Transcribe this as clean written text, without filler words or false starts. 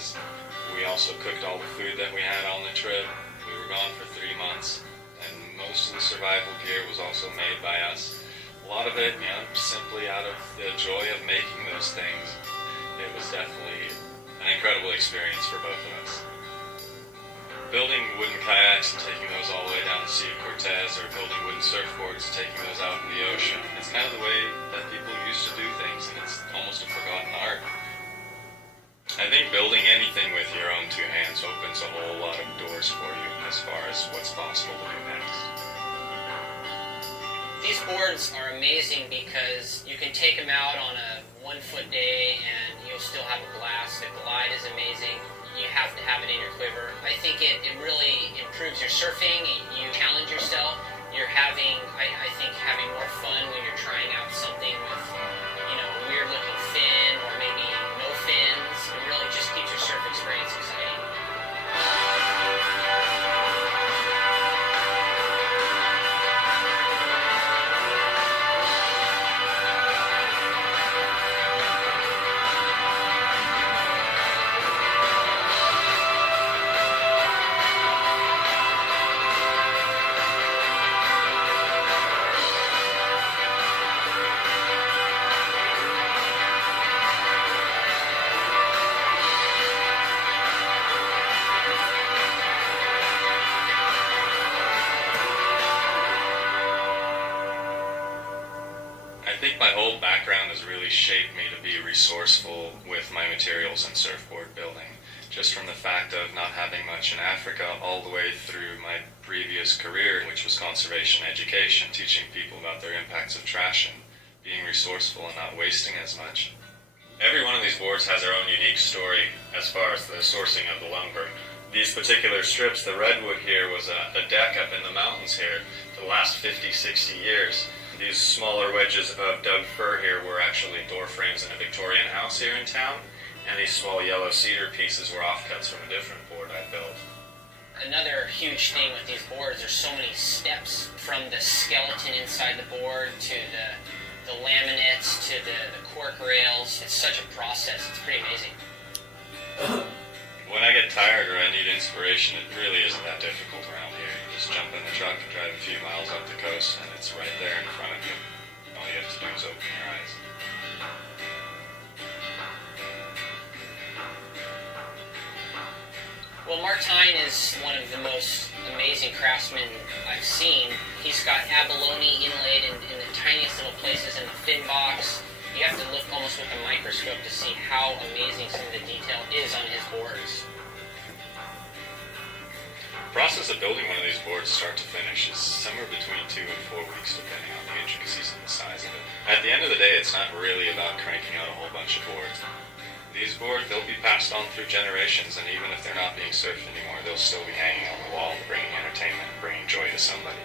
as we also cooked all the food that we had on the trip. We were gone for 3 months, and most of the survival gear was also made by us. A lot of it, simply out of the joy of making those things. It was definitely an incredible experience for both of us. Building wooden kayaks and taking those all the way down the Sea of Cortez, or building wooden surfboards, taking those out in the ocean, it's kind of the way that people used to do things, and it's almost a forgotten art. I think building anything with your own two hands opens a whole lot of doors for you as far as what's possible to do next. These boards are amazing because you can take them out on a 1-foot day and you'll still have a blast. The glide is amazing. You have to have it in your quiver. I think it really improves your surfing. You challenge yourself. You're having more fun when you're trying out something with, a weird-looking fin or maybe no fins. It really just keeps your surf experience exciting. I think my whole background has really shaped me to be resourceful with my materials and surfboard building. Just from the fact of not having much in Africa all the way through my previous career, which was conservation education, teaching people about their impacts of trash and being resourceful and not wasting as much. Every one of these boards has their own unique story as far as the sourcing of the lumber. These particular strips, the redwood here was a deck up in the mountains here for the last 50, 60 years. These smaller wedges of Doug fir here were actually door frames in a Victorian house here in town, and these small yellow cedar pieces were offcuts from a different board I built. Another huge thing with these boards, there's so many steps from the skeleton inside the board to the laminates to the cork rails. It's such a process. It's pretty amazing. When I get tired or I need inspiration, it really isn't that difficult around here. You just jump in the truck and drive a few miles up the coast, and it's right there in front of you. All you have to do is open your eyes. Well, Martine is one of the most amazing craftsmen I've seen. He's got abalone inlaid in the tiniest little places in the fin box. You have to look almost with a microscope to see how amazing some of the detail is on his boards. The process of building one of these boards start to finish is somewhere between 2 and 4 weeks depending on the intricacies and the size of it. At the end of the day, it's not really about cranking out a whole bunch of boards. These boards, they'll be passed on through generations, and even if they're not being surfed anymore, they'll still be hanging on the wall, bringing entertainment and bringing joy to somebody.